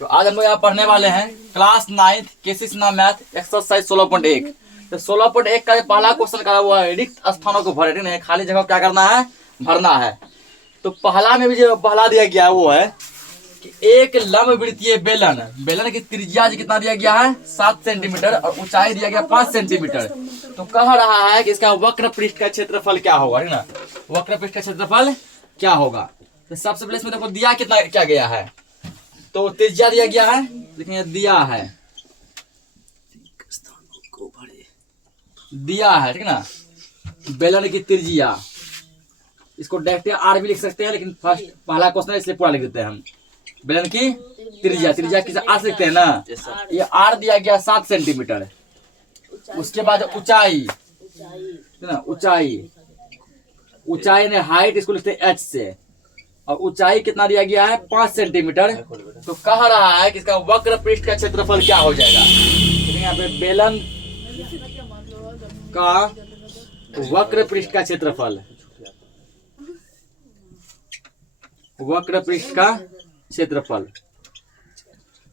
तो आज हम लोग यहाँ पढ़ने वाले हैं क्लास 9 केसीसीना मैथ एक्सरसाइज 16.1। तो 16.1 का पहला क्वेश्चन करा हुआ है रिक्त स्थानों को भरे, नहीं खाली जगह क्या करना है, भरना है। तो पहला में भी जो पहला दिया गया है वो है कि एक लंबवृत्तीय बेलन, बेलन की त्रिज्या कितना दिया गया है 7 सेंटीमीटर और ऊंचाई दिया गया 5 सेंटीमीटर। तो कह रहा है कि इसका वक्र पृष्ठ का क्षेत्रफल क्या होगा, है ना, वक्र पृष्ठ का क्षेत्रफल क्या होगा। तो सबसे पहले इसमें देखो दिया कितना क्या गया है, तो त्रिज्या दिया गया है, देखिए दिया है, दिया है, ठीक ना, बेलन की त्रिज्या, इसको डायरेक्ट आर भी लिख सकते हैं, लेकिन फर्स्ट पहला क्वेश्चन है इसलिए पूरा लिख देते हैं हम। बेलन की त्रिज्या, त्रिज्या किसे आर लिखते हैं ना, ये आर दिया गया 7 सेंटीमीटर। उसके बाद ऊंचाई, ना ऊंचाई, ऊंचाई ने हाइट इसको लिखते हैं एच से, और ऊंचाई कितना दिया गया है 5 सेंटीमीटर। तो कह रहा है कि इसका वक्र पृष्ठ का क्षेत्रफल क्या हो जाएगा। तो यहाँ पे बेलन का वक्र पृष्ठ का क्षेत्रफल, वक्र पृष्ठ का क्षेत्रफल,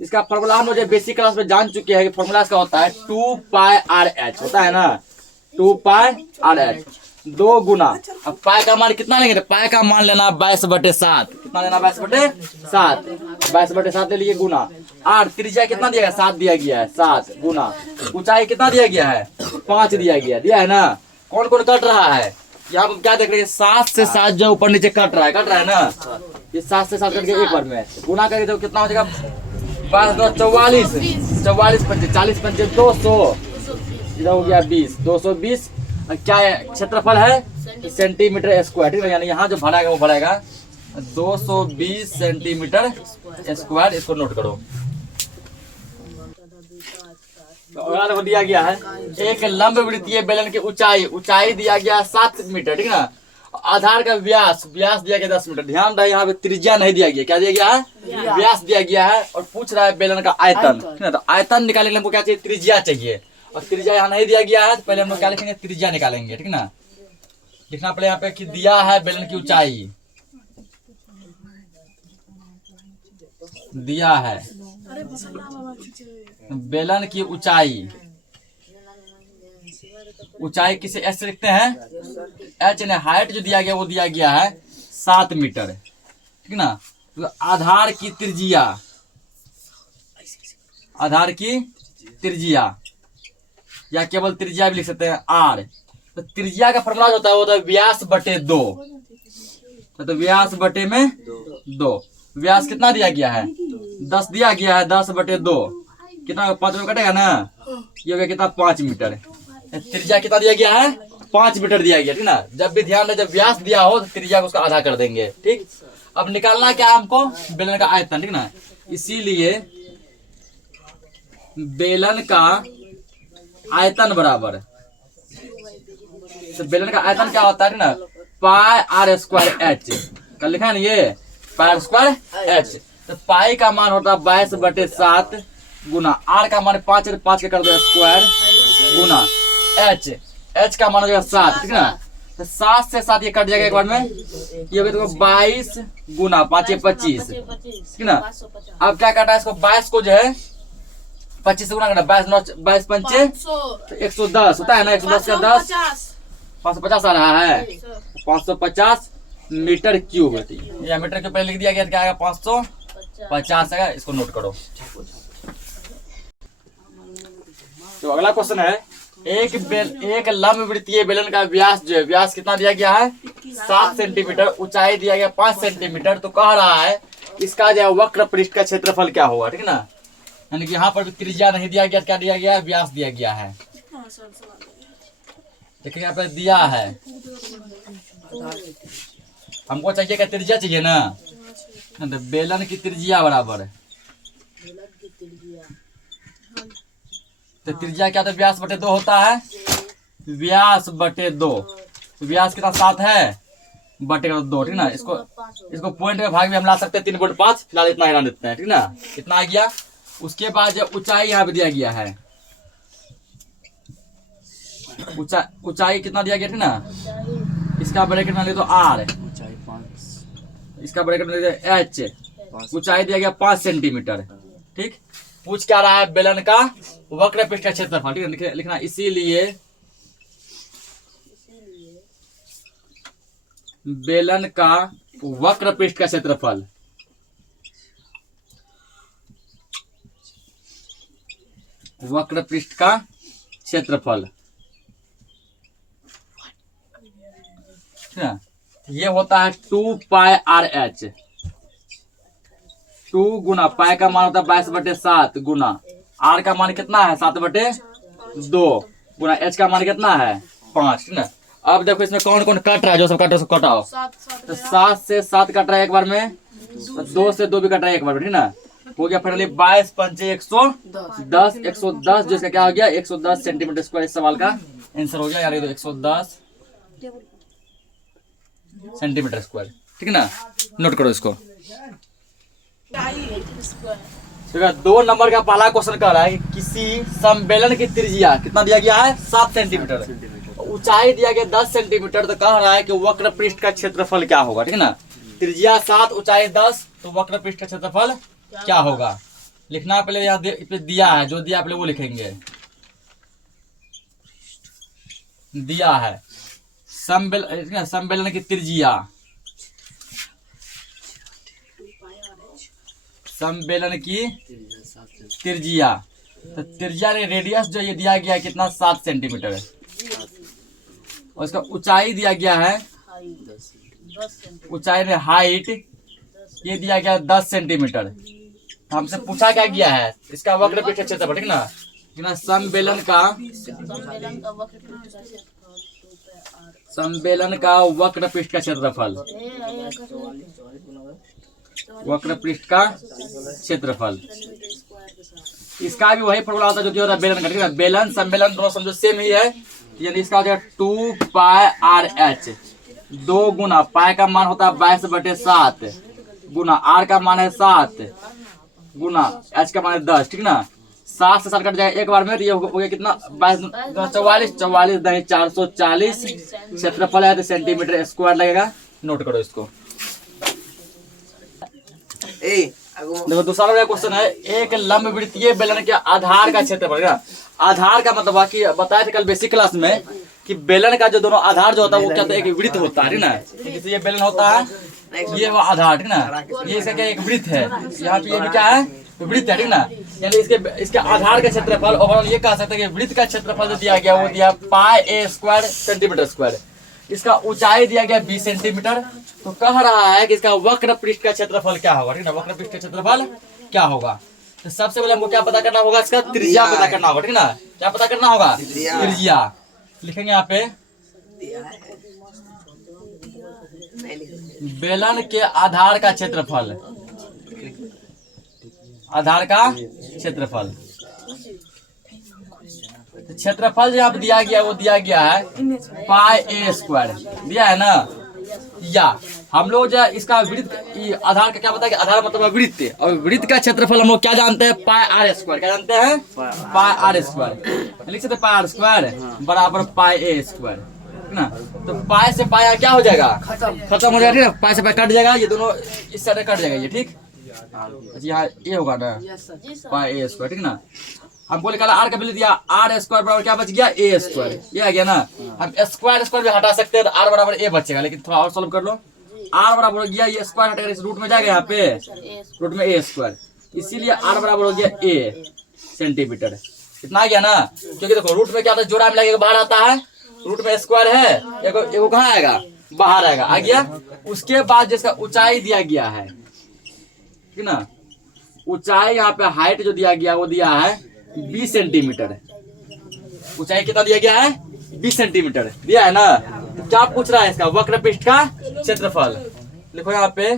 इसका फॉर्मूला हम मुझे बेसिक क्लास में जान चुके हैं कि फॉर्मूला इसका होता है 2 पाई आर एच, होता है ना 2 पाई आर एच, 2 गुना, अब पाई का मान कितना लेंगे, पाई का मान लेना 22/7, कितना लेना 22/7, 22/7 ले लिए गुना, आर त्रिज्या कितना दिया गया 7 दिया गया है, 7 गुना, ऊंचाई कितना दिया गया है 5 दिया है ना। कौन कौन कट रहा है, यहाँ पर क्या देख रहे हैं 7 से 7 जो ऊपर नीचे कट रहा है ना, ये 7 से 7 कट के एक बार में गुना करके तो कितना हो जाएगा 44, 44 पंचे 40 पंचे 200, इधर हो गया 20, 220, क्या है क्षेत्रफल है सेंटीमीटर स्क्वायर, ठीक है, यानी यहाँ जो भराएगा वो भराएगा 220 सेंटीमीटर स्क्वायर, इसको नोट करो। तो दिया गया है एक लंबवृत्तीय बेलन की ऊंचाई, ऊंचाई दिया गया 7 मीटर, ठीक है ना, आधार का व्यास, व्यास दिया गया 10 मीटर। ध्यान रहे यहाँ पे त्रिज्या नहीं दिया गया, क्या दिया गया है व्यास दिया गया है, और पूछ रहा है बेलन का आयतन, ठीक है, तो आयतन निकालने के लिए हमको क्या चाहिए, त्रिज्या चाहिए, और त्रिज्या यहाँ नहीं दिया गया है, तो पहले हम लोग क्या लिखेंगे, त्रिज्या निकालेंगे, ठीक ना। लिखना पड़े यहाँ पे कि दिया है बेलन की ऊंचाई, दिया है बेलन की ऊंचाई, ऊंचाई किसे एच से लिखते हैं, एच ने हाइट जो दिया गया वो दिया गया है 7 मीटर, ठीक ना। तो आधार की त्रिज्या, आधार की त्रिज्या या केवल त्रिज्या भी लिख सकते हैं आर। तो त्रिज्या का फॉर्मूला जो होता है वो होता है व्यास बटे 2, तो व्यास बटे में 2, व्यास कितना दिया गया है 10 दिया गया है, 10/2 कितना 5 में कटेगा ना, ये हो गया कितना 5 मीटर। त्रिज्या कितना दिया गया है 5 मीटर दिया गया, ठीक ना। जब भी ध्यान रहे जब व्यास दिया हो तो त्रिज्या को उसका आधा कर देंगे, ठीक। अब निकालना क्या है हमको, बेलन का आयतन, ठीक ना, इसीलिए बेलन का आयतन बराबर, तो बेलन का आयतन क्या होता है ना, पाई आर स्क्वायर एच, कल लिखा है ना ये पाई आर स्क्वायर एच। तो पाई का मान होता है 22/7 गुना, आर का मान 5 के कर दो स्क्वायर गुना एच, एच का मान हो जाएगा 7, ठीक ना। तो 7 से 7 ये कट जाएगा एक बार में, ये हो गया 22 गुना 5 25, ठीक ना। अब क्या करना है इसको 22 को जो है 25 से गुना करना, 22 पंचे 110 होता है ना, 110 का 10 550 आ रहा है, 550 मीटर क्यूब, या मीटर क्यूब पहले लिख दिया गया क्या आएगा 550 आएगा, इसको नोट करो। तो अगला क्वेश्चन है एक लंबवृत्तीय बेलन का व्यास जो है, व्यास कितना दिया गया है 7 सेंटीमीटर, ऊंचाई दिया गया 5 सेंटीमीटर। तो कह रहा है इसका जो वक्र पृष्ठ का क्षेत्रफल क्या होगा, ठीक ना, यानी कि यहाँ पर भी त्रिज्या नहीं दिया गया, क्या दिया गया है व्यास दिया गया है। देखिए यहाँ पे दिया है, हमको चाहिए क्या त्रिज्या चाहिए ना, तो बेलन की त्रिज्या बराबर, तो त्रिज्या क्या तो व्यास बटे 2 होता है, व्यास बटे 2, व्यास कितना 7 है बटे 2, ठीक ना। इसको पॉइंट में भाग में हम ला सकते हैं 3.5, फिलहाल इतना ही ला देते हैं, ठीक ना, इतना आ गया। उसके बाद जो ऊंचाई यहाँ पे दिया गया है, ऊंचाई कितना दिया गया, ठीक ना, इसका ब्रैकेट में ले तो आर, इसका ब्रैकेट में ले एच, ऊंचाई दिया गया 5 सेंटीमीटर। ठीक, पूछ क्या रहा है, बेलन का वक्र पृष्ठ का क्षेत्रफल। ठीक है, लिखना इसीलिए बेलन का वक्र पृष्ठ का क्षेत्रफल वक्र पृष्ठ का क्षेत्रफल ये होता है 2 पाई आर एच। 2 गुना पाई का मान होता है 22/7 गुना आर का मान कितना है 7/2 गुना एच का मान कितना है 5। ठीक ना, अब देखो इसमें कौन कौन कट रहा है, जो सब कट रहा है उसको कटाओ। तो 7 से 7 कट रहा है एक बार में, 2 से 2 भी कट रहा है एक बार में। ठीक ना, हो गया फाइनली 22 पंचे 110 110 जिसका क्या हो गया 110 सेंटीमीटर स्क्वायर। इस सवाल का आंसर हो गया यार, ये 110 सेंटीमीटर स्क्वायर। ठीक है ना, नोट करो इसको। ठीक है, 2 नंबर का पहला क्वेश्चन कह रहा है कि किसी समबेलन की त्रिज्या कितना दिया गया है 7 सेंटीमीटर, ऊंचाई दिया गया 10 सेंटीमीटर। तो कह रहा है कि वक्र पृष्ठ का क्षेत्रफल क्या होगा। ठीक है ना, त्रिज्या 7 ऊंचाई 10, तो वक्र पृष्ठ का क्षेत्रफल क्या होगा लिखना। पहले यहाँ दिया है, जो दिया पहले वो लिखेंगे। दिया है समबेलन की त्रिज्या, समबेलन की त्रिज्या, तो त्रिज्या ने रेडियस जो ये दिया गया है कितना 7 सेंटीमीटर है, और इसका ऊंचाई दिया गया है, ऊंचाई ने हाइट ये दिया गया 10 सेंटीमीटर। हमसे पूछा क्या गया है इसका वक्र पृष्ठ क्षेत्रफल। ठीक ना, समबेलन का वक्र पृष्ठ का क्षेत्रफल, वक्र पृष्ठ का क्षेत्रफल। इसका भी वही फॉर्मूला होता है जो कि होता है बेलन का। ठीक है, बेलन समबेलन दोनों समझो सेम ही है, यानी इसका हो जाएगा 2 पाई आर एच। 2 गुना पाई का मान होता है 22/7 गुना आर का मान है 7 गुना एच का मान है 10। ठीक ना, 7 से 7 कट जाएगा एक बार में, तो ये हो गया कितना 44 440 क्षेत्रफल है, तो सेंटीमीटर स्क्वायर लगेगा। नोट करो इसको। देखो दूसरा क्वेश्चन है, एक लंबवृत्तीय बेलन के आधार का क्षेत्रफल। आधार का मतलब बाकी बताए थे कल बेसिक क्लास में कि बेलन का जो दोनों आधार जो होता है वो क्या होता है, एक वृत्त होता है ना। जैसे ये बेलन होता है, ये वो आधार। ठीक ना, ये इसका क्या एक वृत्त है, यहाँ पे ये भी क्या है वृत्त है। ठीक ना, यानी इसके आधार का क्षेत्रफल ओवरऑल ये कह सकते हैं कि वृत्त का क्षेत्रफल जो दिया गया वो दिया पाई a स्क्वायर सेंटीमीटर स्क्वायर। इसका ऊंचाई दिया गया 20 सेंटीमीटर। तो कह रहा है कि इसका वक्र पृष्ठ का क्षेत्रफल क्या होगा। ठीक ना, वक्र पृष्ठ का क्षेत्रफल क्या होगा, तो सबसे पहले हमको क्या पता करना होगा, इसका त्रिज्या पता करना होगा। ठीक ना, क्या पता करना होगा त्रिज्या। लिखेंगे यहाँ पे बेलन के आधार का क्षेत्रफल, आधार का क्षेत्रफल। क्षेत्रफल जो यहाँ पे दिया गया वो दिया गया है पाई a स्क्वायर दिया है ना। या हम लोग जो इसका वृत्त आधार का क्या पता है कि आधार मतलब वृत्त, और वृत्त का क्षेत्रफल हम लोग क्या जानते हैं पाई आर स्क्वायर। क्या जानते हैं पाई आर स्क्वायर। लिख सकते पाई आर स्क्वायर बराबर पाई a स्क्वायर ना। तो पाई से पाई क्या हो जाएगा खत्म हो जाएगा। पाई से पाई कट जाएगा, ये दोनों इस साइड कट जाएगा ये। ठीक, यहाँ ये होगा ना पाई a स्क्वायर। ठीक ना, हमको निकाला आर का वैल्यू दिया आर स्क्वायर बराबर क्या बच गया a स्क्वायर, ये आ गया ना। हम स्क्वायर स्क्वायर भी हटा सकते हैं तो आर बराबर a बचेगा, लेकिन थोड़ा और सॉल्व कर लो। आर बराबर हो गया ये स्क्वायर हटेगा, इस रूट में जाएगा, यहाँ पे रूट में a स्क्वायर, इसीलिए आर बराबर हो गया a सेंटीमीटर। इतना आ गया ना, क्योंकि देखो रूट में क्या होता है जोड़ा मिला के बाहर आता है, रूट में स्क्वायर है, एगो कहाँ आएगा बाहर आएगा, आ गया। उसके बाद जिसका ऊंचाई दिया गया है, ठीक ना, ऊंचाई यहाँ पे हाइट जो दिया गया वो दिया है 20 सेंटीमीटर। ऊंचाई कितना दिया गया है 20 सेंटीमीटर दिया है ना। तो क्या पूछ रहा है इसका वक्र पृष्ठ का क्षेत्रफल। लिखो यहाँ पे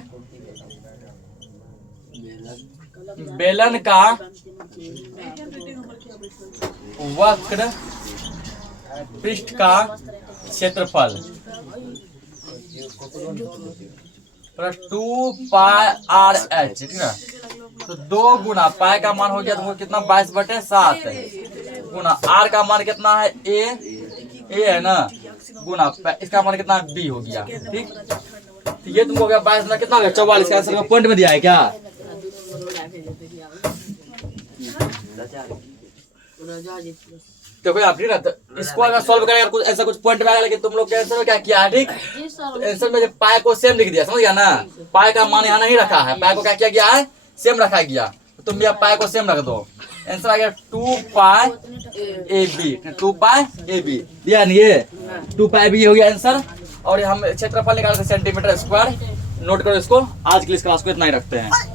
बेलन का वक्र पृष्ठ का क्षेत्रफल 2 पाई आर एच। ठीक है, तो 2 गुना पाई का मान हो गया तो वो कितना 22/7 गुना आर का मान कितना है ए है ना, गुना इसका मान कितना b हो गया। ठीक, तो ये तुमको हो गया 22 में कितना हो गया 44 का आंसर में पॉइंट में दिया है क्या। देखो आप ठीक है, इसको अगर सॉल्व करेगा कुछ ऐसा कुछ पॉइंट में आएगा, लेकिन तुम लोग के आंसर में क्या किया है, ठीक तो आंसर में पाई को सेम लिख दिया, समझ गया ना। पाई का मान यहाँ नहीं रखा है, पाई को क्या किया गया है, सेम रखा गया, तो तुम भी पाई को सेम रख दो। आंसर आ गया 2 पाई AB, 2 पाई AB दिया नहीं, ये 2 पाई AB हो गया आंसर। और हम क्षेत्रफल निकालते सेंटीमीटर स्क्वायर। नोट करो इसको, आज के लिए इस क्लास को इतना ही रखते हैं।